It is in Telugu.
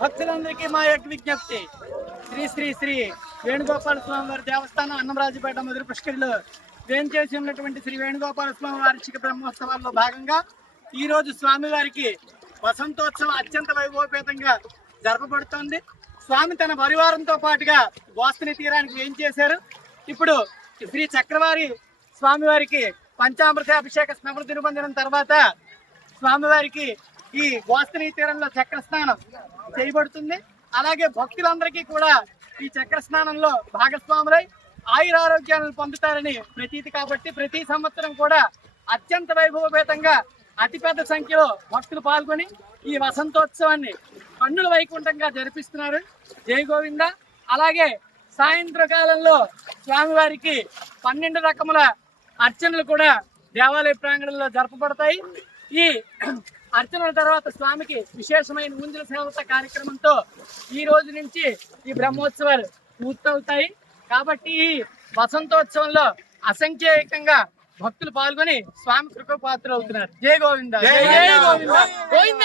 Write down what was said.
భక్తులందరికీ మా యొక్క విజ్ఞప్తి, శ్రీ శ్రీ శ్రీ వేణుగోపాల స్వామి వారి దేవస్థానం అన్నమరాజుపేట మధుర పుష్కరిలో వేంచేసి ఉన్నటువంటి శ్రీ వేణుగోపాల స్వామి వార్షిక బ్రహ్మోత్సవాల్లో భాగంగా ఈరోజు స్వామివారికి వసంతోత్సవం అత్యంత వైభవపేతంగా జరపబడుతోంది. స్వామి తన పరివారంతో పాటుగా గోస్తని తీరానికి వేంచేశారు. ఇప్పుడు శ్రీ చక్రవారి స్వామివారికి పంచామృత అభిషేక స్మరణ తిరుబంధనం తర్వాత స్వామివారికి ఈ గోస్తని తీరంలో చక్ర స్నానం చేయబడుతుంది. అలాగే భక్తులందరికీ కూడా ఈ చక్ర స్నానంలో భాగస్వాములై ఆయురారోగ్యాలను పొందుతారని ప్రతీతి కాబట్టి ప్రతి సంవత్సరం కూడా అత్యంత వైభవపేతంగా అతిపెద్ద సంఖ్యలో భక్తులు పాల్గొని ఈ వసంతోత్సవాన్ని కన్నుల వైకుంఠంగా జరిపిస్తున్నారు. జై గోవింద. అలాగే సాయంత్రకాలంలో స్వామివారికి 12 రకముల అర్చనలు కూడా దేవాలయ ప్రాంగణంలో జరపబడతాయి. ఈ అర్చనల తర్వాత స్వామికి విశేషమైన ఊంజల సేవత కార్యక్రమంతో ఈ రోజు నుంచి ఈ బ్రహ్మోత్సవాలు పూర్తవుతాయి. కాబట్టి ఈ వసంతోత్సవంలో అసంఖ్యాకంగా భక్తులు పాల్గొని స్వామి కృప పాత్రలు అవుతున్నారు. జై గోవింద, జై గోవింద, గోవింద.